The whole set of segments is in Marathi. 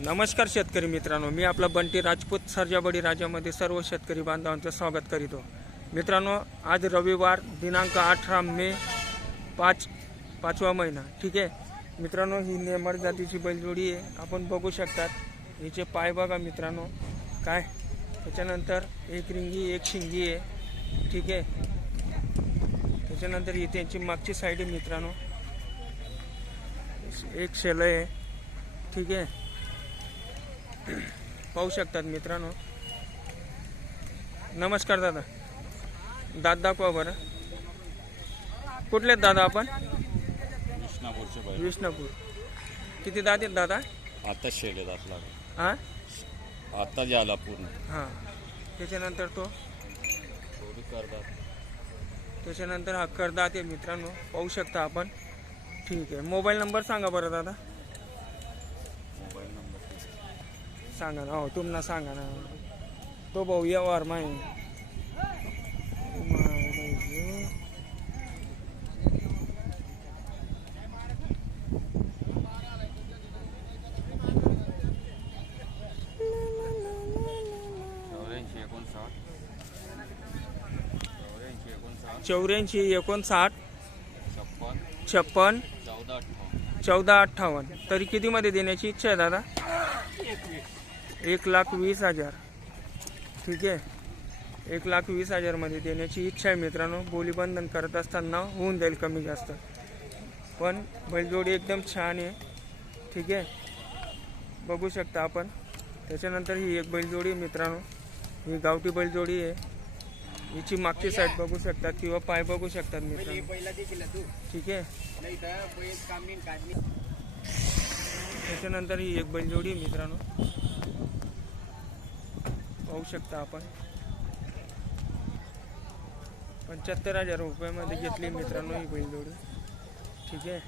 नमस्कार शेतकरी मित्रांनो, मी आपला बंटी राजपूत सर्जाबडी राजामध्ये सर्व शेतकरी बांधवांचं स्वागत करीतो। मित्रांनो, आज रविवार दिनांक 18 मे 5वा महिना। ठीक आहे मित्रांनो, ही नेमर जातीची बैलजोडी आहे। आपण बघू शकतात हिचे पाय बघा मित्रांनो, काय त्याच्यानंतर एक रिंगी एक शिंगी आहे। ठीक आहे, त्याच्यानंतर ही त्यांची मागची साईड आहे मित्रांनो, एक शेल आहे। ठीक आहे, पाहू शकतात मित्रांनो। नमस्कार दादा, दात दाखवा बरं, कुठले दादा आपण? विष्णापूर। किती दात आहेत दादा? आता शेले दात हां, आता झाला पूर्ण। हां, त्याच्यानंतर तो करदात, त्याच्यानंतर हा करदात आहे मित्रांनो, पाहू शकता आपण। ठीक आहे, मोबाईल नंबर सांगा बरं दादा। मोबाईल नंबर सांगा ना, हो तुम्हाला सांगा ना, तो भाऊ व्यवहार माही 84 59 56 14 58। तरी किती मध्ये देण्याची इच्छा आहे दादा? 1,20,000। ठीक आहे, 1,20,000 मध्ये देण्याची इच्छा आहे मित्रांनो। बोली बंधन करत असताना होऊन जाईल कमी जास्त, पण बैलजोडी एकदम छान आहे। ठीक आहे, बघू शकता आपण। त्याच्यानंतर ही एक बैलजोडी मित्रांनो, ही गावठी बैलजोडी आहे। हिची मागची साईड बघू शकतात किंवा पाय बघू शकतात मित्रांनो। ठीक आहे, त्याच्यानंतर ही एक बैलजोडी मित्रांनो, पाहू शकता आपण। 75,000 रुपयामध्ये घेतली मित्रांनो ही बैलजोडी। ठीक आहे,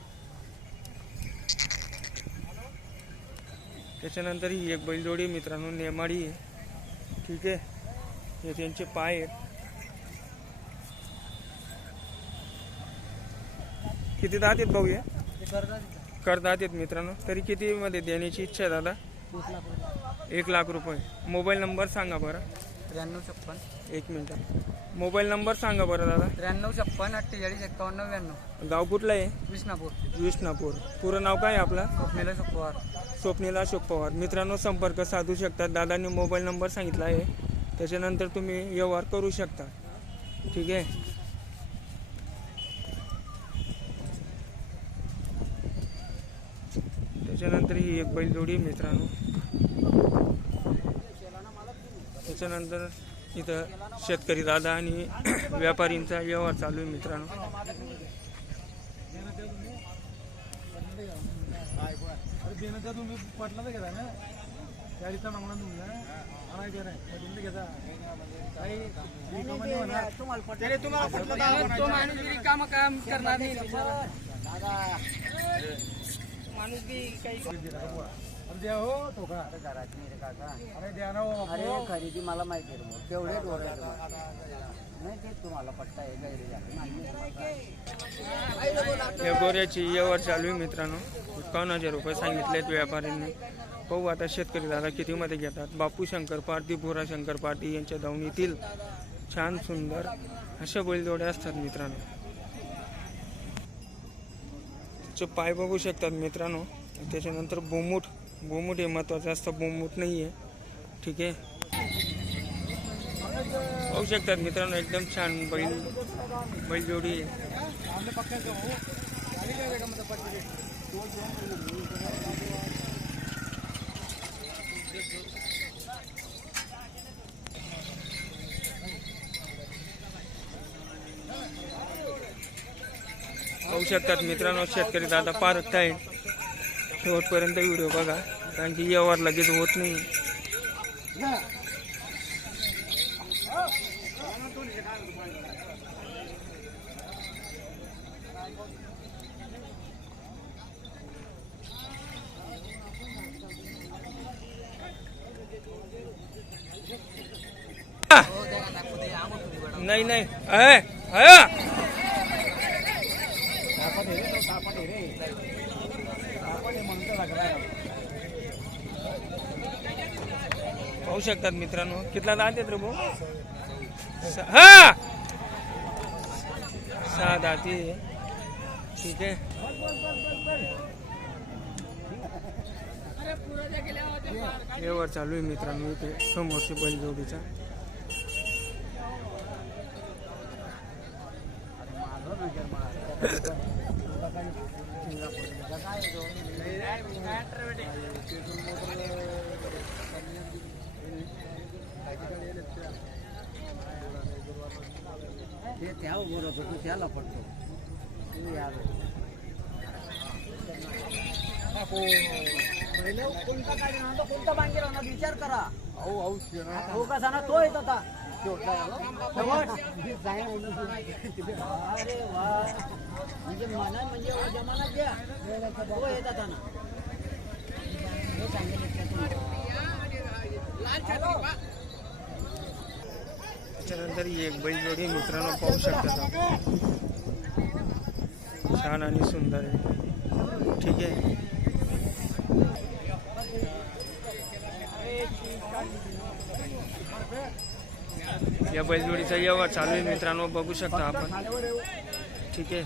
त्याच्यानंतर ही एक बैलजोडी मित्रांनो नेमाडी आहे। ठीक आहे, हे त्यांचे पाय आहेत। किती दात आहेत भाऊ? करदात आहेत मित्रांनो। तरी किती मध्ये देण्याची इच्छा आहे दादा? 1,00,000 रुपये। मोबाईल नंबर सांगा बरं। 9356 एक मिनिट, मोबाईल नंबर सांगा बरं दादा। 9356 48 51 92। गाव कुठलं आहे? विष्णापूर। विष्णापूर। पुरं नाव काय आपलं? स्वप्नील अशोक पवार। स्वप्नील अशोक पवार। मित्रांनो, संपर्क साधू शकतात। दादांनी मोबाईल नंबर सांगितला आहे, त्याच्यानंतर तुम्ही व्यवहार करू शकता। ठीक आहे, त्याच्यानंतर ही एक बैलजोडी मित्रांनो। त्याच्यानंतर इथं शेतकरी दादा आणि व्यापारींचा व्यवहार चालू आहे मित्रांनो। माणूस बी काही खरेदी मला माहिती आहे, तेवढे नाही ते तुम्हाला पट्टा या गोऱ्याची व्यवहार चालू आहे मित्रांनो। 51,000 रुपये सांगितलेत व्यापाऱ्यांनी। पाहू आता शेतकरी दादा किती मध्ये घेतात। बापू शंकर पार्टी, भोरा शंकर पार्टी यांच्या दावणीतील छान सुंदर अशा बैलजोड्या असतात मित्रांनो। त्याचे पाय बघू शकतात मित्रांनो। त्याच्यानंतर बोमुट हे महत्वाचं असतं, बोमुट नाही आहे। ठीक आहे, पाहू शकतात मित्रांनो, एकदम छान बैलजोडी आहे। पाहू शकतात मित्रांनो, शेतकरी दादा पारखताय। शेवटपर्यंत व्हिडिओ बघा, कारण की व्यवहार लगेच होत नाही। नाही नाही, पाहू शकतात मित्रांनो. कितला दात आहेत रे भाऊ? हा 6 दाती आहे. ठीक आहे. व्यवहार चालू आहे मित्रांनो इथे समोरची बैलजोडीचा. ते त्या बोलत होतो त्याला पडतो. कोणता काय ना कोणता बांगेला ना विचार करा. हो कसा ना तो येत होता. अरे वा म्हणजे मना म्हणजे जमानात द्या तो येत होता ना. त्याच्यानंतर ही एक बैलजोडी मित्रांनो पाहू शकतात आपण. छान आणि सुंदर आहे. ठीक आहे. या बैलजोडीचा व्यवहार चालू आहे मित्रांनो बघू शकता आपण. ठीक आहे.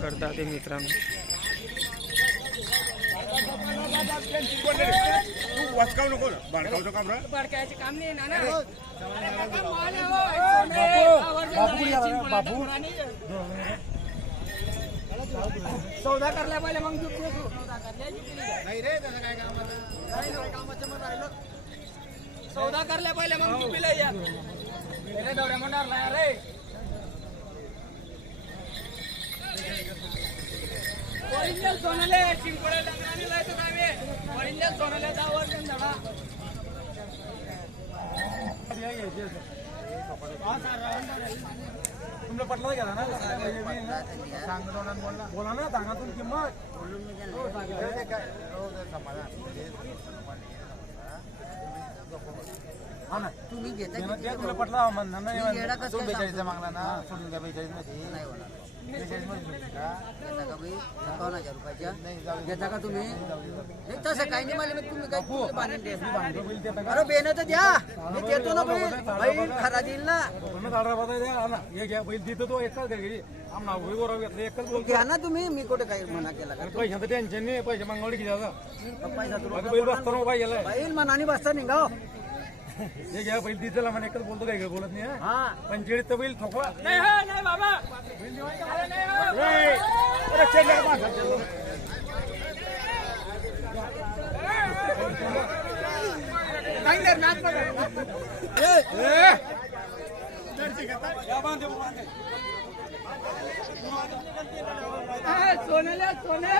करतात ते मित्रांनो. वाचकाव नको बाडकावचं काम काम नाही ना बापू सौदा करल्या पहिले मग सौदा करल्या पहिले मग चुकीला या दौड्या म्हणणार रे. ओरिजिनल सोनाले चिंपडे लग्नाने लायतो आम्ही. ओरिजिनल सोनाले 10 वर्ष झाला. तुमला पटलं गेला ना बोला ना सांगा तुम किंमत तुम्ही घेता तुला पटला म्हणणार येडा कसं काय बेचाळीसचा मागला ना सोडून द्या 42 मध्ये नाही होणार. 42 मध्ये घेता का बाई 51,000 रुपयाच्या घेता का तुम्ही? नाही तसं काही नाही मला तुम्ही काय तुम्ही बांधून द्या. अरे बेन तर द्या मी देतो ना बैल खरा देईल ना. हे घ्या बैल देतो तो एकच घरी आम्हाला गोरा घेतलं एकच बोल घ्या ना तुम्ही. मी कुठे काही मना केला का? पैशाचं टेन्शन नाही पैसे मागवले की जाता पैसा बैल बसताना पाहिजे गेलाय बैल मनाने बसता निघाव. हे घ्या बैल दिसला मला एकच बोलतो काय बोलत नाही हा 45 तर बैल ठोकवा नाही हो नाही बाबा. सोन्याला सोने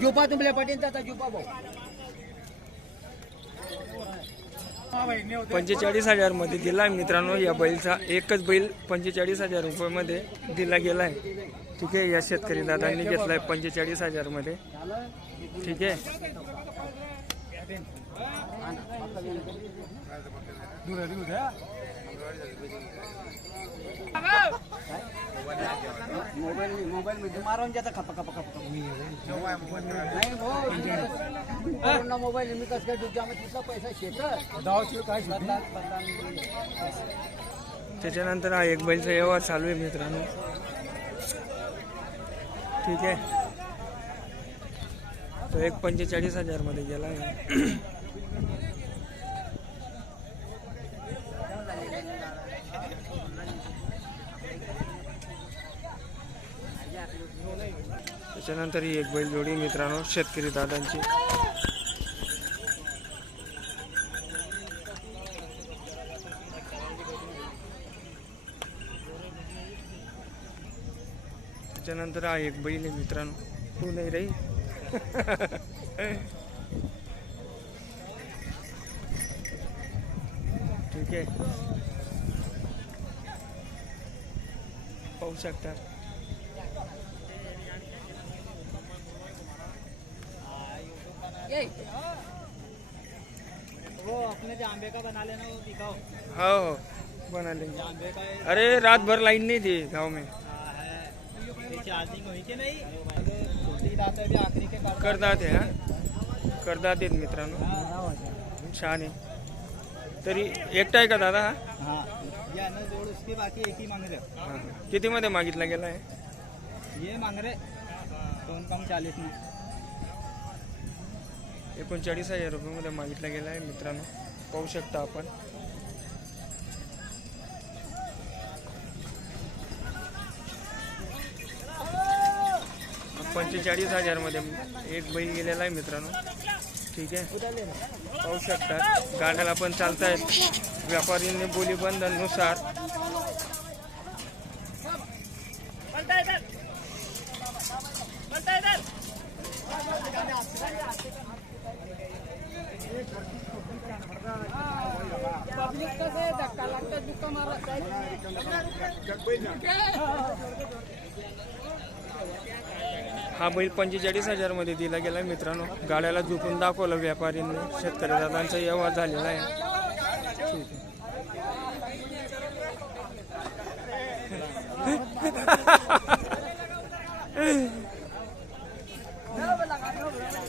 जुपा तुमल्या पटीन आता जुपा भाऊ 45,000 मध्ये दिला मित्रांनो. या बैलचा एकच बैल 45,000 रुपयामध्ये दिला गेलाय. ठीक आहे. या शेतकरी दादांनी घेतलाय 45,000 मध्ये. ठीक आहे. मोबाईल मध्ये मारून जाता खपा खपा खपा नाही भाऊ मोबाईल मी कसं काय तिथला पैसा शेत काय त्याच्यानंतर हा एक बैलचा व्यवहार चालू आहे मित्रांनो. ठीक आहे. तो एक 45,000 मध्ये गेला आहे. त्याच्यानंतर ही एक बैल जोडी मित्रांनो शेतकरी दादांची. त्याच्यानंतर हा एक बैल आहे मित्रांनो. तू नाही रे ठीक आहे. पाहू शकता वो अपने जो आंबे का बना लेना वो दिखाओ हो हो बना लेंगे। आंबे का अरे रात भर लाइन नहीं थी गांव में, है चार्जिंग हुई की नहीं छोटी दात है भी आखिरी के बाद करदात आहे हा, करदात आहेत मित्रांनो, छान आहे। तरी एकटा आहे का दादा हा? हाँ ये ना जोड़ उसके बाकी एक ही मांग रहे हा. कितीमध्ये मागितला गेला आहे? ये मांग रहे कौन कम 40 में 39,000 रुपयामध्ये मागितला गेला आहे मित्रांनो, पाहू शकता आपण। मग 45,000 मध्ये एक बैल गेलेला आहे मित्रांनो, ठीक आहे, पाहू शकता। गाड्याला पण चालतायत, व्यापारीने बोली बंधनुसार पब्लिक कसं आहे धक्का लागतात दुःख मारत हा बैल 45,000 मध्ये दिला गेला मित्रांनो। गाड्याला झुकून दाखवलं व्यापारींनी, शेतकरी दादांचा व्यवहार झालेला आहे, ठीक आहे।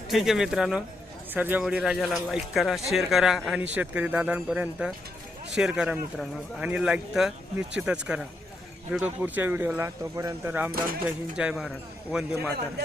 ठीक आहे मित्रांनो, सर्जाबडी राजाला लाईक करा, शेअर करा आणि शेतकरी दादांपर्यंत शेअर करा मित्रांनो, आणि लाईक तर निश्चितच करा। भेटू पुढच्या व्हिडिओला, तोपर्यंत राम राम, जय हिंद, जय भारत, वंदे मातरम।